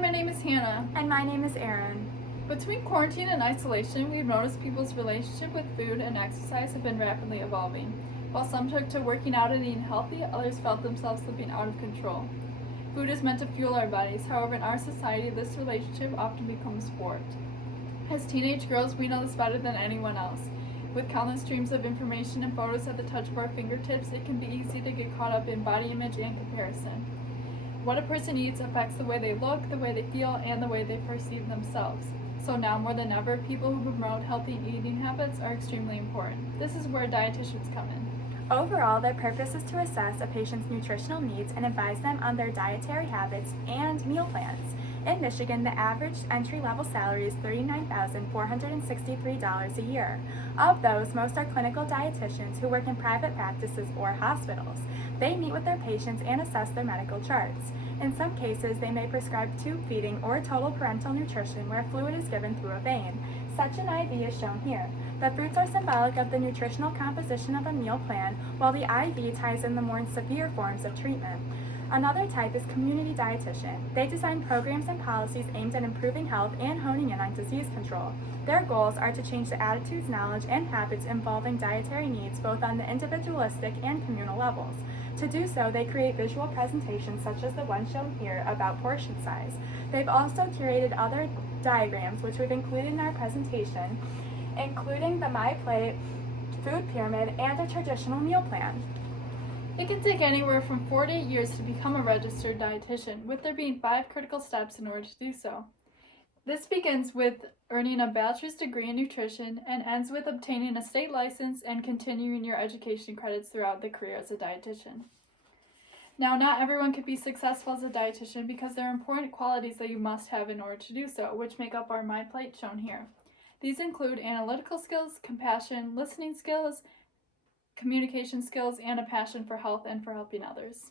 my name is Hannah. And my name is Erin. Between quarantine and isolation, we've noticed people's relationship with food and exercise have been rapidly evolving. While some took to working out and eating healthy, others felt themselves slipping out of control. Food is meant to fuel our bodies, however in our society this relationship often becomes warped. As teenage girls, we know this better than anyone else. With countless streams of information and photos at the touch of our fingertips, it can be easy to get caught up in body image and comparison. What a person eats affects the way they look, the way they feel, and the way they perceive themselves. So now more than ever, people who promote healthy eating habits are extremely important. This is where dietitians come in. Overall, their purpose is to assess a patient's nutritional needs and advise them on their dietary habits and meal plans. In Michigan, the average entry-level salary is $39,463 a year. Of those, most are clinical dietitians who work in private practices or hospitals. They meet with their patients and assess their medical charts. In some cases, they may prescribe tube feeding or total parental nutrition where fluid is given through a vein. Such an IV is shown here. The fruits are symbolic of the nutritional composition of a meal plan, while the IV ties in the more severe forms of treatment. Another type is community dietitian. They design programs and policies aimed at improving health and honing in on disease control. Their goals are to change the attitudes, knowledge, and habits involving dietary needs both on the individualistic and communal levels. To do so, they create visual presentations such as the one shown here about portion size. They've also curated other diagrams which we've included in our presentation, including the My Plate, food pyramid, and a traditional meal plan. It can take anywhere from 4 to 8 years to become a registered dietitian, with there being 5 critical steps in order to do so. This begins with earning a bachelor's degree in nutrition and ends with obtaining a state license and continuing your education credits throughout the career as a dietitian. Now, not everyone could be successful as a dietitian because there are important qualities that you must have in order to do so, which make up our My Plate shown here. These include analytical skills, compassion, listening skills, communication skills, and a passion for health and for helping others.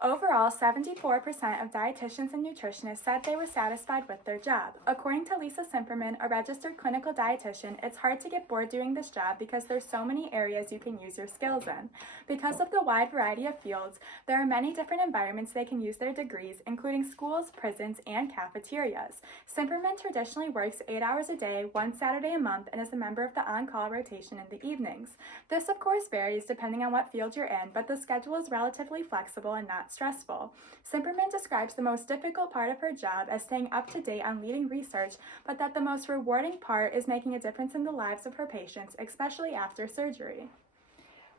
Overall, 74% of dietitians and nutritionists said they were satisfied with their job. According to Lisa Simperman, a registered clinical dietitian, it's hard to get bored doing this job because there's so many areas you can use your skills in. Because of the wide variety of fields, there are many different environments they can use their degrees, including schools, prisons, and cafeterias. Simperman traditionally works 8 hours a day, 1 Saturday a month, and is a member of the on-call rotation in the evenings. This, of course, varies depending on what field you're in, but the schedule is relatively flexible and not stressful. Simperman describes the most difficult part of her job as staying up to date on leading research, but that the most rewarding part is making a difference in the lives of her patients, especially after surgery.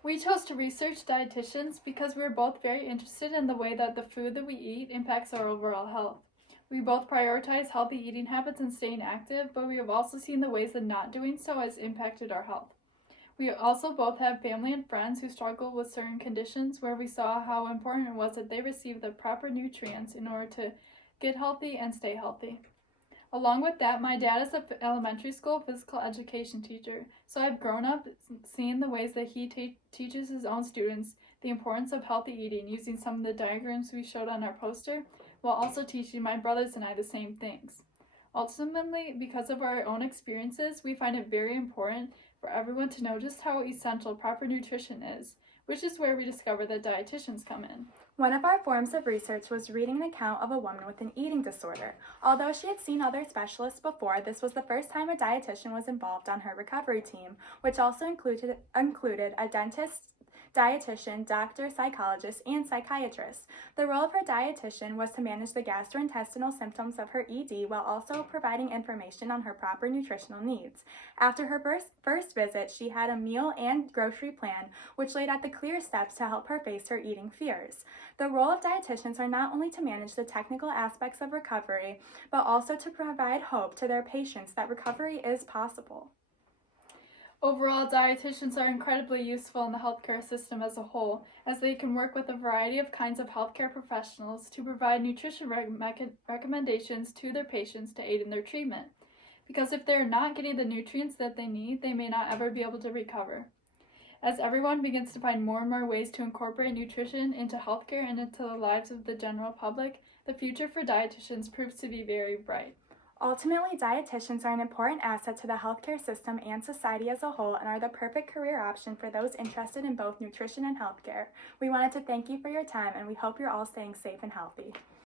We chose to research dietitians because we were both very interested in the way that the food that we eat impacts our overall health. We both prioritize healthy eating habits and staying active, but we have also seen the ways that not doing so has impacted our health. We also both have family and friends who struggle with certain conditions where we saw how important it was that they receive the proper nutrients in order to get healthy and stay healthy. Along with that, my dad is an elementary school physical education teacher, so I've grown up seeing the ways that he teaches his own students the importance of healthy eating using some of the diagrams we showed on our poster, while also teaching my brothers and I the same things. Ultimately, because of our own experiences, we find it very important for everyone to know just how essential proper nutrition is, which is where we discover that dietitians come in. One of our forms of research was reading an account of a woman with an eating disorder. Although she had seen other specialists before, this was the first time a dietitian was involved on her recovery team, which also included a dentist, dietitian, doctor, psychologist, and psychiatrist. The role of her dietitian was to manage the gastrointestinal symptoms of her ED while also providing information on her proper nutritional needs. After her first visit, she had a meal and grocery plan, which laid out the clear steps to help her face her eating fears. The role of dietitians are not only to manage the technical aspects of recovery, but also to provide hope to their patients that recovery is possible. Overall, dietitians are incredibly useful in the healthcare system as a whole, as they can work with a variety of kinds of healthcare professionals to provide nutrition recommendations to their patients to aid in their treatment. Because if they're not getting the nutrients that they need, they may not ever be able to recover. As everyone begins to find more and more ways to incorporate nutrition into healthcare and into the lives of the general public, the future for dietitians proves to be very bright. Ultimately, dietitians are an important asset to the healthcare system and society as a whole and are the perfect career option for those interested in both nutrition and healthcare. We wanted to thank you for your time, and we hope you're all staying safe and healthy.